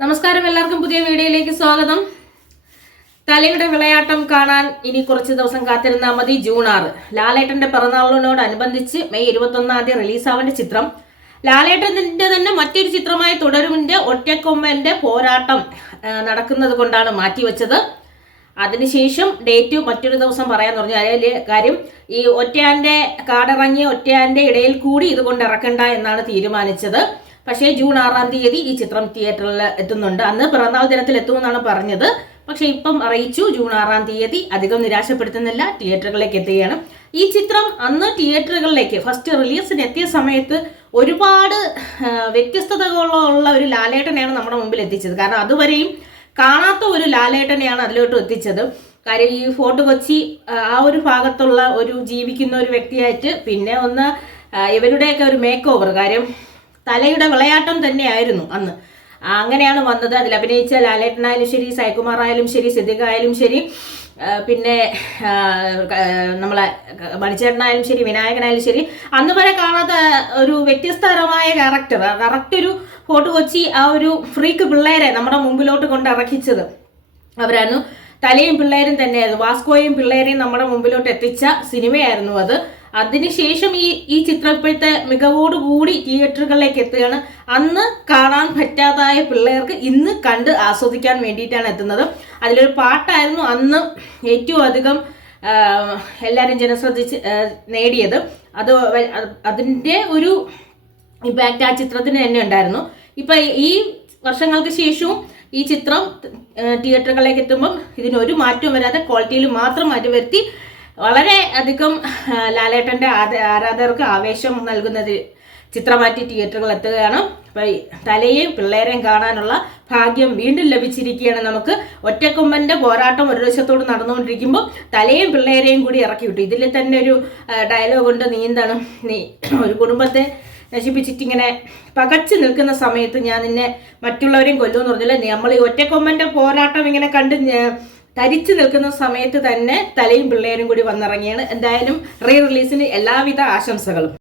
നമസ്കാരം, എല്ലാവർക്കും പുതിയ വീഡിയോയിലേക്ക് സ്വാഗതം. തലയുടെ വിളയാട്ടം കാണാൻ ഇനി കുറച്ച് ദിവസം കാത്തിരുന്നാൽ മതി. ജൂൺ 6 ലാലേട്ടന്റെ പിറന്നാളിനോടനുബന്ധിച്ച് മെയ് 21 റിലീസാവേണ്ട ചിത്രം ലാലേട്ടന്റെ തന്നെ മറ്റൊരു ചിത്രമായ തുടരുമിന്റെ ഒറ്റക്കൊമ്പന്റെ പോരാട്ടം നടക്കുന്നത് കൊണ്ടാണ് മാറ്റിവെച്ചത്. അതിനുശേഷം ഡേറ്റ് മറ്റൊരു ദിവസം പറയാൻ പറഞ്ഞു. അതിലെ കാര്യം ഈ ഒറ്റയാന്റെ കാടിറങ്ങിയ ഒറ്റയാന്റെ ഇടയിൽ കൂടി ഇതുകൊണ്ട് ഇറക്കണ്ട എന്നാണ് തീരുമാനിച്ചത്. പക്ഷേ ജൂൺ 6 ഈ ചിത്രം തിയേറ്ററിൽ എത്തുന്നുണ്ട്. അന്ന് പിറന്നാൾ ദിനത്തിൽ എത്തുമെന്നാണ് പറഞ്ഞത്. പക്ഷെ ഇപ്പം അറിയിച്ചു ജൂൺ 6 അധികം നിരാശപ്പെടുത്തുന്നില്ല, തിയേറ്ററുകളിലേക്ക് എത്തുകയാണ്. ഈ ചിത്രം അന്ന് തിയേറ്ററുകളിലേക്ക് ഫസ്റ്റ് റിലീസിന് എത്തിയ സമയത്ത് ഒരുപാട് വ്യത്യസ്തതകളുള്ള ഒരു ലാലേട്ടനെയാണ് നമ്മുടെ മുമ്പിൽ എത്തിച്ചത്. കാരണം അതുവരെയും കാണാത്ത ഒരു ലാലേട്ടനെയാണ് അതിലോട്ട് എത്തിച്ചത്. കാര്യം ഈ ഫോർട്ട് കൊച്ചി ആ ഒരു ഭാഗത്തുള്ള ഒരു ജീവിക്കുന്ന ഒരു വ്യക്തിയായിട്ട്, പിന്നെ ഒന്ന് ഇവരുടെയൊക്കെ ഒരു മേക്ക് ഓവർ, കാര്യം തലയുടെ വിളയാട്ടം തന്നെയായിരുന്നു അന്ന്. അങ്ങനെയാണ് വന്നത്. അതിൽ അഭിനയിച്ച ലാലേട്ടനായാലും ശരി, സായ്കുമാർ ആയാലും ശരി, സിദ്ദിഖ് ആയാലും ശരി, പിന്നെ നമ്മളെ മണിച്ചേട്ടനായാലും ശരി, വിനായകനായാലും ശരി, അന്ന് വരെ കാണാത്ത ഒരു വ്യത്യസ്തതരമായ ക്യാരക്ടർ, കറക്റ്റ് ഒരു ഫോർട്ട് കൊച്ചി ആ ഒരു ഫ്രീക്ക് പിള്ളേരെ നമ്മുടെ മുമ്പിലോട്ട് കൊണ്ട് ഇറക്കിച്ചത് അവരായിരുന്നു. തലയും പിള്ളേരും തന്നെയായിരുന്നു, വാസ്കോയും പിള്ളേരെയും നമ്മുടെ മുമ്പിലോട്ട് എത്തിച്ച സിനിമയായിരുന്നു അത്. അതിനുശേഷം ഈ ചിത്രം ഇപ്പോഴത്തെ മികവോടുകൂടി തിയേറ്ററുകളിലേക്ക് എത്തുകയാണ്. അന്ന് കാണാൻ പറ്റാതായ പിള്ളേർക്ക് ഇന്ന് കണ്ട് ആസ്വദിക്കാൻ വേണ്ടിയിട്ടാണ് എത്തുന്നത്. അതിലൊരു പാട്ടായിരുന്നു അന്ന് ഏറ്റവും അധികം എല്ലാവരും ജനശ്രദ്ധിച്ച് നേടിയത്. അതിൻ്റെ ഒരു ഇമ്പാക്റ്റ് ആ ചിത്രത്തിന് തന്നെ ഉണ്ടായിരുന്നു. ഇപ്പം ഈ വർഷങ്ങൾക്ക് ശേഷവും ഈ ചിത്രം തിയേറ്ററുകളിലേക്ക് എത്തുമ്പം ഇതിനൊരു മാറ്റവും വരാതെ ക്വാളിറ്റിയിൽ മാത്രം മാറ്റം വരുത്തി വളരെ അധികം ലാലേട്ടൻ്റെ ആരാധകർക്ക് ആവേശം നൽകുന്ന ചിത്രമാറ്റി തിയേറ്ററുകൾ എത്തുകയാണ്. അപ്പം തലയെയും പിള്ളേരെയും കാണാനുള്ള ഭാഗ്യം വീണ്ടും ലഭിച്ചിരിക്കുകയാണ് നമുക്ക്. ഒറ്റക്കൊമ്പൻ്റെ പോരാട്ടം ഒരു വശത്തോട് നടന്നുകൊണ്ടിരിക്കുമ്പോൾ തലയും പിള്ളേരെയും കൂടി ഇറക്കി വിട്ടു. ഇതിൽ തന്നെ ഒരു ഡയലോഗ് ഉണ്ട്, നീ ഒരു കുടുംബത്തെ നശിപ്പിച്ചിട്ടിങ്ങനെ പകച്ചു നിൽക്കുന്ന സമയത്ത് ഞാൻ നിന്നെ മറ്റുള്ളവരെയും കൊല്ലുമെന്ന് പറഞ്ഞില്ല. നമ്മൾ ഈ ഒറ്റക്കൊമ്പൻ്റെ പോരാട്ടം ഇങ്ങനെ കണ്ട് തരിച്ചു നിൽക്കുന്ന സമയത്ത് തന്നെ തലയും പിള്ളേരും കൂടി വന്നിറങ്ങിയാണ്. എന്തായാലും റീ റിലീസിന് എല്ലാവിധ ആശംസകളും.